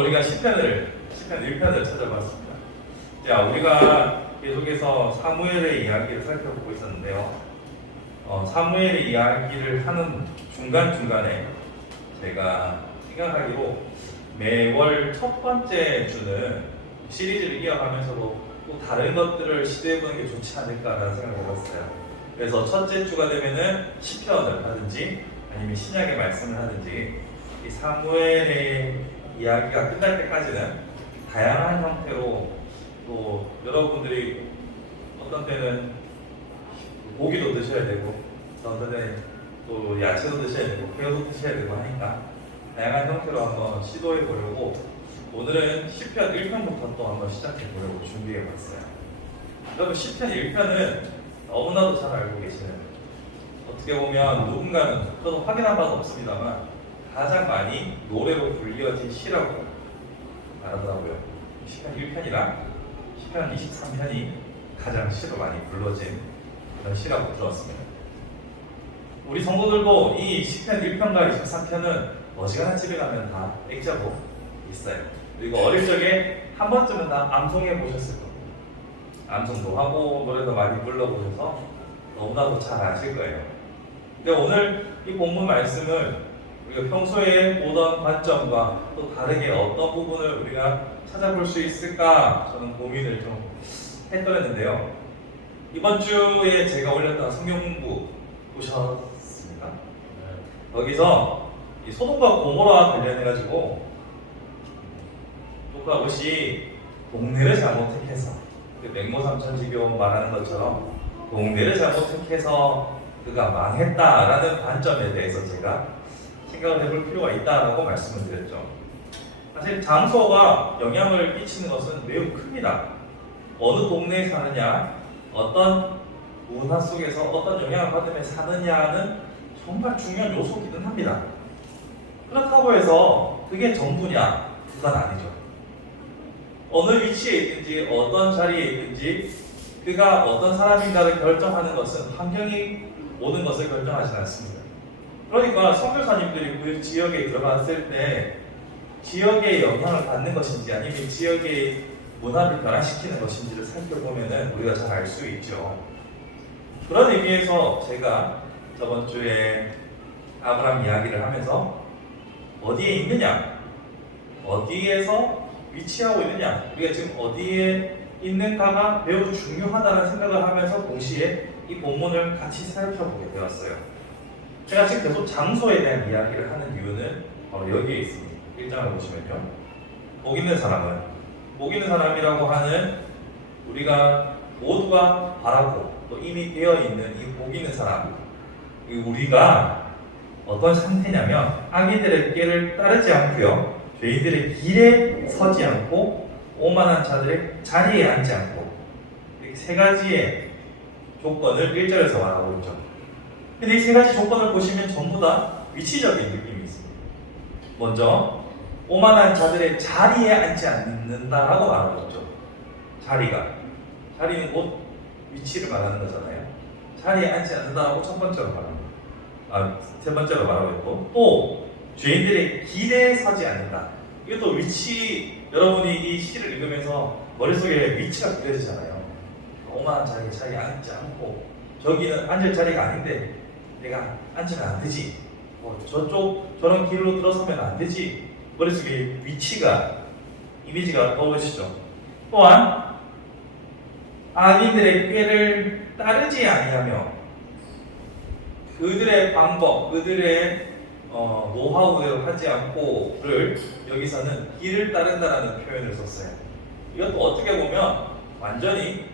우리가 시편 1편을 찾아봤습니다. 자, 우리가 계속해서 사무엘의 이야기를 살펴보고 있었는데요. 사무엘의 이야기를 하는 중간중간에 제가 생각하기로 매월 첫 번째 주는 시리즈를 이어가면서도 또 다른 것들을 시도해보는 게 좋지 않을까라는 생각을 해봤어요. 그래서 첫째 주가 되면은 시편을 하든지 아니면 신약의 말씀을 하든지 이 사무엘의 이야기가 끝날 때까지는 다양한 형태로 또 여러분들이 어떤 때는 고기도 드셔야 되고 어떤 때는 또 야채도 드셔야 되고 회도 드셔야 되고 하니까 다양한 형태로 한번 시도해 보려고 오늘은 시편 1편부터 또 한번 시작해 보려고 준비해 봤어요. 여러분 시편 1편은 너무나도 잘 알고 계시는, 어떻게 보면 누군가는 저도 확인한 바는 없습니다만 가장 많이 노래로 불리어진 시라고 말하더라고요. 시편 1편이랑 시편 23편이 가장 시로 많이 불러진 그런 시라고 들었습니다. 우리 성도들도 이 시편 1편과 23편은 어지간한 집에 가면 다 액자고 있어요. 그리고 어릴 적에 한 번쯤은 다 암송해 보셨을 겁니다. 암송도 하고 노래도 많이 불러보셔서 너무나도 잘 아실 거예요. 근데 오늘 이 본문 말씀을 우리가 평소에 보던 관점과 또 다르게 어떤 부분을 우리가 찾아볼 수 있을까 저는 고민을 좀 했더랬는데요. 이번 주에 제가 올렸던 성경 공부 보셨습니까? 거기서 이 소돔과 고모라 관련해가지고 조카 아버지 동네를 잘못 택해서 맹모삼천지교 말하는 것처럼 동네를 잘못 택해서 그가 망했다라는 관점에 대해서 제가 생각을 해볼 필요가 있다라고 말씀을 드렸죠. 사실 장소가 영향을 끼치는 것은 매우 큽니다. 어느 동네에 사느냐, 어떤 문화 속에서 어떤 영향을 받으며 사느냐는 정말 중요한 요소이기는 합니다. 그렇다고 해서 그게 전부냐? 그건 아니죠. 어느 위치에 있든지 어떤 자리에 있든지 그가 어떤 사람인가를 결정하는 것은 환경이 오는 것을 결정하지 않습니다. 그러니까 선교사님들이 그 지역에 들어갔을 때 지역의 영향을 받는 것인지 아니면 지역의 문화를 변화시키는 것인지를 살펴보면 우리가 잘 알 수 있죠. 그런 의미에서 제가 저번 주에 아브라함 이야기를 하면서 어디에 있느냐, 어디에서 위치하고 있느냐, 우리가 지금 어디에 있는가가 매우 중요하다는 생각을 하면서 동시에 이 본문을 같이 살펴보게 되었어요. 제가 지금 계속 장소에 대한 이야기를 하는 이유는 바로 여기에 있습니다. 1장을 보시면요. 복 있는 사람이라고 하는 우리가 모두가 바라고 또 이미 되어 있는 이 복 있는 사람, 우리가 어떤 상태냐면 악인들의 꾀를 따르지 않고요, 죄인들의 길에 서지 않고 오만한 자들의 자리에 앉지 않고, 이렇게 세 가지의 조건을 1절에서 말하고 있죠. 근데 이 세 가지 조건을 보시면 전부 다 위치적인 느낌이 있습니다. 먼저 오만한 자들의 자리에 앉지 않는다라고 말하고 있죠. 자리는 곧 위치를 말하는 거잖아요. 자리에 앉지 않는다라고 첫 번째로 말합니다. 세 번째로 말하고 있고, 또 죄인들의 길에 서지 않는다. 이것도 위치, 여러분이 이 시를 읽으면서 머릿속에 위치가 그려지잖아요. 오만한 자리에 앉지 않고, 저기는 앉을 자리가 아닌데 내가 앉으면 안 되지, 저런 길로 들어서면 안 되지, 머릿속에 위치가, 이미지가 떠오르시죠. 또한 악인들의 꾀를 따르지 아니하며 그들의 방법, 그들의 노하우대로 하지 않고를 여기서는 길을 따른다라는 표현을 썼어요. 이것도 어떻게 보면 완전히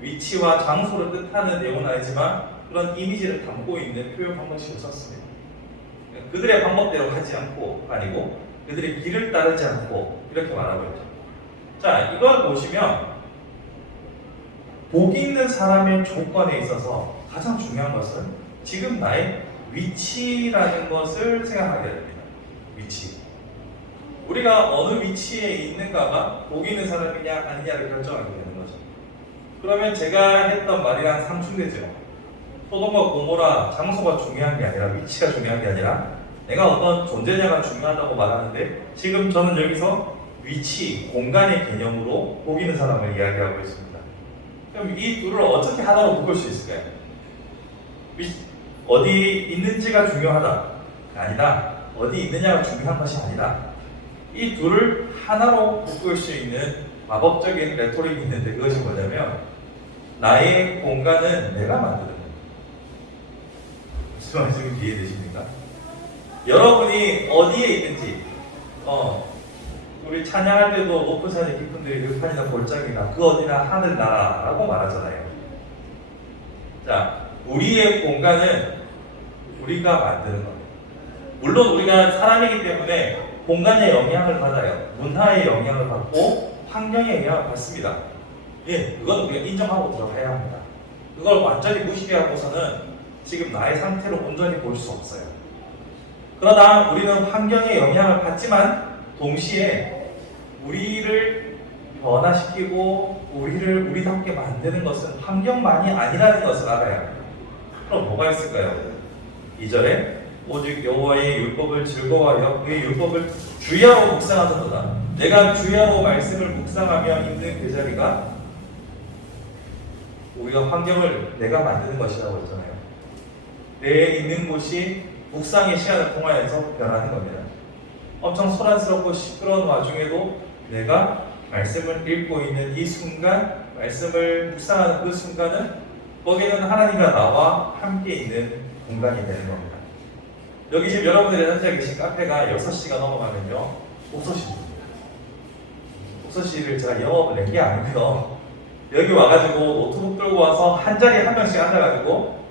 위치와 장소를 뜻하는 내용은 아니지만 그런 이미지를 담고 있는 표현 방법식을 썼습니다. 그들의 방법대로 하지 않고, 아니고 그들의 길을 따르지 않고, 이렇게 말하고 있죠. 자, 이걸 보시면 복 있는 사람의 조건에 있어서 가장 중요한 것은 지금 나의 위치라는 것을 생각하게 됩니다. 위치. 우리가 어느 위치에 있는가가 복 있는 사람이냐 아니냐를 결정하게 되는 거죠. 그러면 제가 했던 말이랑 상충되죠. 소돔과 고모라 장소가 중요한 게 아니라 위치가 중요한 게 아니라 내가 어떤 존재냐가 중요하다고 말하는데, 지금 저는 여기서 위치, 공간의 개념으로 보이는 사람을 이야기하고 있습니다. 그럼 이 둘을 어떻게 하나로 묶을 수 있을까요? 어디 있는지가 중요하다. 아니다. 어디 있느냐가 중요한 것이 아니다. 이 둘을 하나로 묶을 수 있는 마법적인 레토릭이 있는데 그것이 뭐냐면 나의 공간은 내가 만드는 거예요. 무슨 말씀인지 이해되십니까? 여러분이 어디에 있는지 우리 찬양할 때도 높은 산이 깊은 들이 들판이나 골짜기나 그 어디나 하늘나라라고 말하잖아요. 자, 우리의 공간은 우리가 만드는 겁니다. 물론 우리가 사람이기 때문에 공간의 영향을 받아요. 문화의 영향을 받고 환경의 영향을 받습니다. 예, 그건 우리가 인정하고 들어가야 합니다. 그걸 완전히 무시하고서는 지금 나의 상태를 온전히 볼 수 없어요. 그러나 우리는 환경의 영향을 받지만 동시에 우리를 변화시키고 우리를 우리답게 만드는 것은 환경만이 아니라는 것을 알아야 합니다. 그럼 뭐가 있을까요? 2절에 오직 여호와의 율법을 즐거워하여 그의 율법을 주야로 묵상하던도다. 내가 주야로 말씀을 묵상하며 있는 그 자리가 우리가 환경을 내가 만드는 것이라고 했잖아요. 내 있는 곳이 묵상의 시간을 통하여서 변하는 겁니다. 엄청 소란스럽고 시끄러운 와중에도 내가 말씀을 읽고 있는 이 순간, 말씀을 묵상하는 그 순간은 거기는 하나님과 나와 함께 있는 공간이 되는 겁니다. 여기 지금 여러분들이 앉아 계신 카페가 6시가 넘어가면요 옥서시입니다. 옥서시를 제가 영업을 낸 게 아니고요, 여기 와가지고 노트북 들고 와서 한 자리에 한 명씩 앉아가지고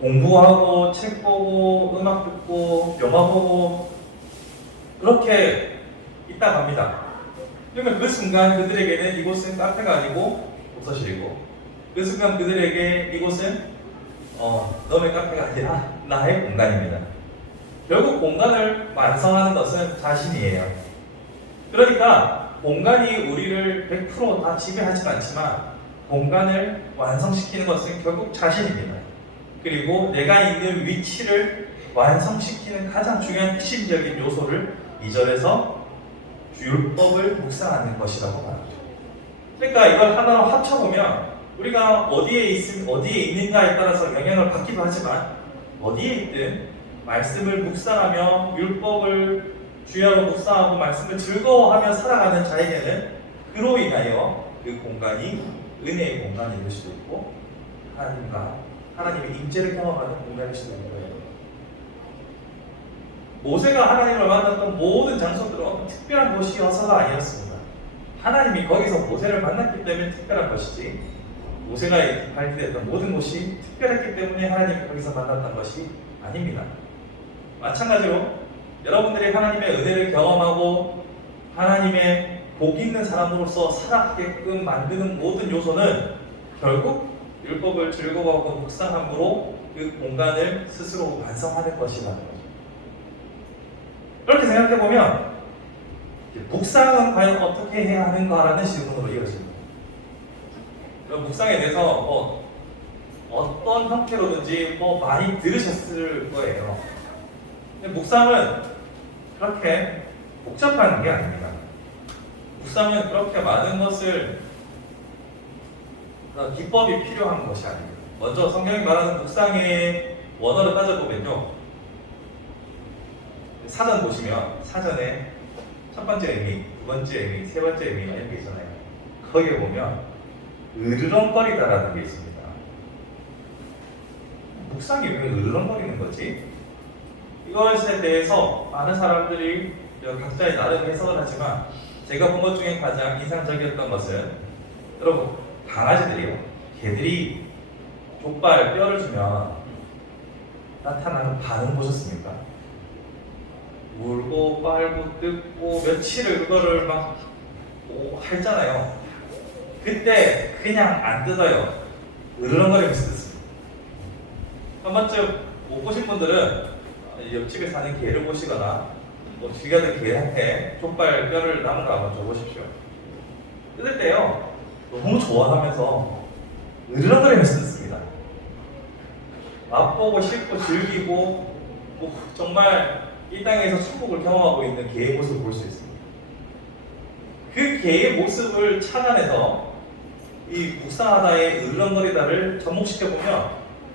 공부하고 책 보고 음악 듣고 영화 보고 그렇게 있다 갑니다. 그러면 그 순간 그들에게는 이곳은 카페가 아니고 옥서실이고, 그 순간 그들에게 이곳은 너의 카페가 아니라 나의 공간입니다. 결국 공간을 완성하는 것은 자신이에요. 그러니까 공간이 우리를 100% 지배하지 않지만 공간을 완성시키는 것은 결국 자신입니다. 그리고 내가 있는 위치를 완성시키는 가장 중요한 핵심적인 요소를 2절에서 율법을 묵상하는 것이라고 말합니다. 그러니까 이걸 하나로 합쳐보면 우리가 어디에 있는가에 따라서 영향을 받기도 하지만 어디에 있든 말씀을 묵상하며 율법을 주야로 묵상하고 말씀을 즐거워하며 살아가는 자에게는 그로 인하여 그 공간이 은혜의 공간이 될 수도 있고 하나님의 임재를 경험하는 공간일 수도 있는 거예요. 모세가 하나님을 만났던 모든 장소들은 특별한 곳이어서가 아니었습니다. 하나님이 거기서 모세를 만났기 때문에 특별한 것이지, 모세가 발견했던 모든 곳이 특별했기 때문에 하나님이 거기서 만났던 것이 아닙니다. 마찬가지로 여러분들이 하나님의 은혜를 경험하고 하나님의 복 있는 사람으로서 살아가게끔 만드는 모든 요소는 결국 율법을 즐거워하고 묵상함으로 그 공간을 스스로 완성하는 것이라는 거죠. 그렇게 생각해보면 묵상은 과연 어떻게 해야 하는가라는 질문으로 이어집니다. 묵상에 대해서 어떤 형태로든지 많이 들으셨을 거예요. 근데 묵상은 그렇게 복잡한 게 아닙니다. 묵상은 그렇게 많은 것을 기법이 필요한 것이 아닙니다. 먼저 성경이 말하는 묵상의 원어를 따져보면요, 사전 보시면 사전에 첫 번째 의미, 두 번째 의미, 세 번째 의미 이런 게 있잖아요. 거기에 보면 으르렁거리다라는 게 있습니다. 묵상이 왜 으르렁거리는 거지? 이것에 대해서 많은 사람들이 각자의 나름 해석을 하지만 제가 본 것 중에 가장 인상적이었던 것은, 여러분 강아지들이요, 개들이 족발 뼈를 주면 나타나는 반응 보셨습니까? 울고 빨고 뜯고 며칠을 그거를 막 했잖아요. 그때 그냥 안 뜯어요. 으르렁거리면서 뜯습니다. 한 번쯤 못 보신 분들은 옆집에 사는 개를 보시거나 지가든 개한테 족발 뼈를 남은 거 한번 줘보십시오. 뜯을 때요 너무 좋아하면서 으르렁거리면서 뜯습니다. 맛보고 씹고 즐기고 정말 이 땅에서 천국을 경험하고 있는 개의 모습을 볼 수 있습니다. 그 개의 모습을 찾아내서 이 묵상하다의 으르렁거리다를 접목시켜보면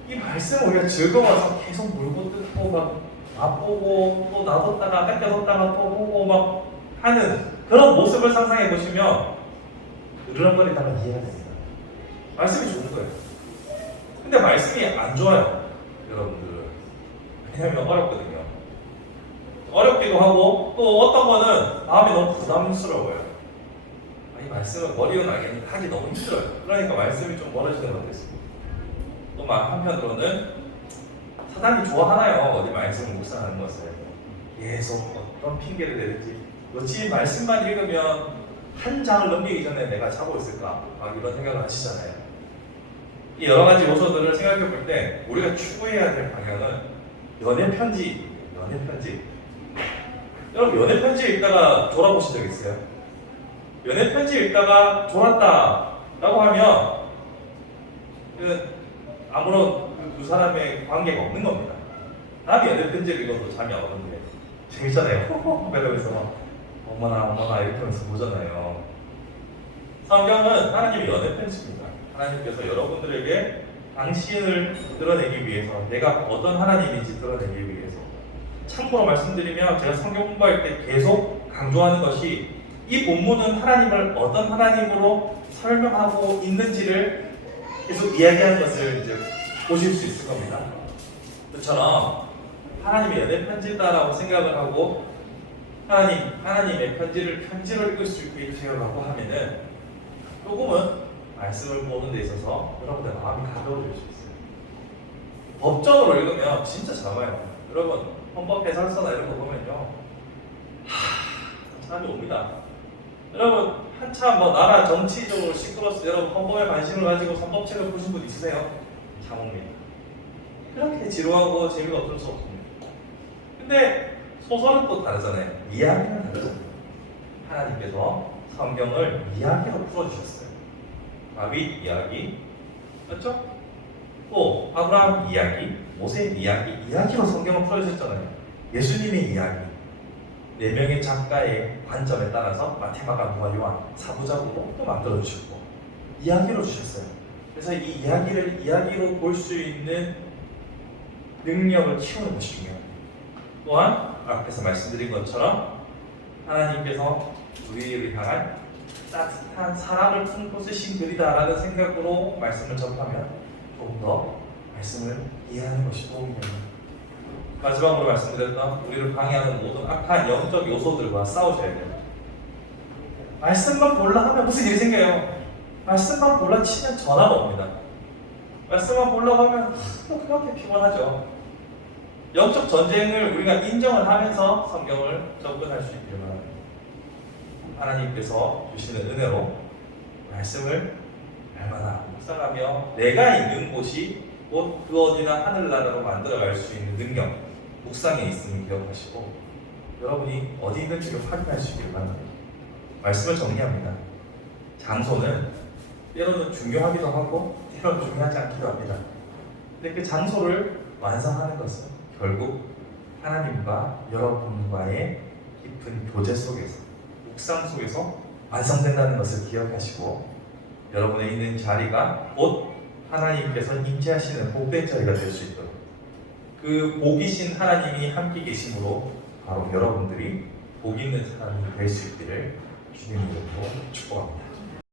이 말씀을 우리가 즐거워서 계속 물고 뜯고 막 맛보고 또 놔뒀다가 뺏겨뒀다가 또 보고 막 하는 그런 모습을 상상해 보시면 으르렁거리다가 이해가 됩니다. 말씀이 좋은 거예요. 근데 말씀이 안 좋아요, 여러분들. 왜냐하면 어렵거든요. 어렵기도 하고 또 어떤 거는 마음이 너무 부담스러워요. 이 말씀은 머리로는 알겠는데 하기 너무 힘들어요. 그러니까 말씀이 좀 멀어지는 것 같습니다. 또 한편으로는 사단이 좋아하나요? 어디 말씀을 묵상하는 것을 계속 어떤 핑계를 대든지 어찌 말씀만 읽으면 한 장을 넘기기 전에 내가 자고 있을까? 막 이런 생각을 하시잖아요. 이 여러 가지 요소들을 생각해 볼 때 우리가 추구해야 될 방향은 연애 편지. 여러분 연애 편지 읽다가 졸아보신 적 있어요? 연애 편지 읽다가 졸았다라고 하면 아무런 두 사람의 관계가 없는 겁니다. 남이 연애 편지를 읽어도 잠이 안 오는데 재밌잖아요. 호호호 이러면서 어머나 이렇게 하면서 보잖아요. 성경은 하나님의 연애 편지입니다. 하나님께서 여러분들에게 당신을 드러내기 위해서, 내가 어떤 하나님인지 드러내기 위해서. 참고로 말씀드리면 제가 성경 공부할 때 계속 강조하는 것이 이 본문은 하나님을 어떤 하나님으로 설명하고 있는지를 계속 이야기하는 것을 이제 보실 수 있을 겁니다. 그처럼 하나님의 연애 편지다라고 생각을 하고 하나님의 편지로 읽을 수 있게 생각하고 하면은 조금은 말씀을 보는 데 있어서 여러분들 마음이 가벼워질 수 있어요. 법정으로 읽으면 진짜 잡아요. 여러분 헌법 해설서나 이런 거 보면요, 사람이 옵니다. 여러분 한참 나라 정치적으로 시끄러워서 여러분 헌법에 관심을 가지고 헌법책을 보신 분 있으세요? 참 옵니다. 그렇게 지루하고 재미가 없을 수 없습니다. 근데 소설은 또 다르잖아요. 이야기는 다르잖아요. 하나님께서 성경을 이야기로 풀어주셨어요. 다윗 이야기, 그렇죠? 또 아브라함 이야기, 모세 이야기로 성경을 풀어주셨잖아요. 예수님의 이야기, 4명의 작가의 관점에 따라서 마태마가 누가 요한 4부작으로 또 만들어주셨고 이야기로 주셨어요. 그래서 이 이야기를 이야기로 볼 수 있는 능력을 키우는 것이 중요합니다. 또한 앞에서 말씀드린 것처럼 하나님께서 우리를 향한 따뜻한 사랑을 품고 쓰신 글이다라는 생각으로 말씀을 접하면 조금 더 말씀을 이해하는 것이 도움이 됩니다. 마지막으로 말씀드렸던 우리를 방해하는 모든 악한 영적 요소들과 싸우셔야 돼요. 말씀만 볼라 하면 무슨 일이 생겨요? 말씀만 볼라 치면 전화가 옵니다. 말씀만 보려고 하면 또 그렇게 피곤하죠. 영적 전쟁을 우리가 인정을 하면서 성경을 접근할 수 있기를 바랍니다. 하나님께서 주시는 은혜로 말씀을 날마다 묵상하며 내가 있는 곳이 곧 그 어디나 하늘나라로 만들어갈 수 있는 능력, 묵상에 있음을 기억하시고 여러분이 어디 있는지를 확인할 수 있기를 바랍니다. 말씀을 정리합니다. 장소는 때로는 중요하기도 하고 때로는 중요하지 않기도 합니다. 근데 그 장소를 완성하는 것은 결국 하나님과 여러분과의 깊은 교제 속에서, 묵상 속에서 완성된다는 것을 기억하시고 여러분의 있는 자리가 곧 하나님께서 임재하시는 복된 자리가 될 수 있도록 그 복이신 하나님이 함께 계심으로 바로 여러분들이 복 있는 사람이 될 수 있기를 주님 이름으로 축복합니다.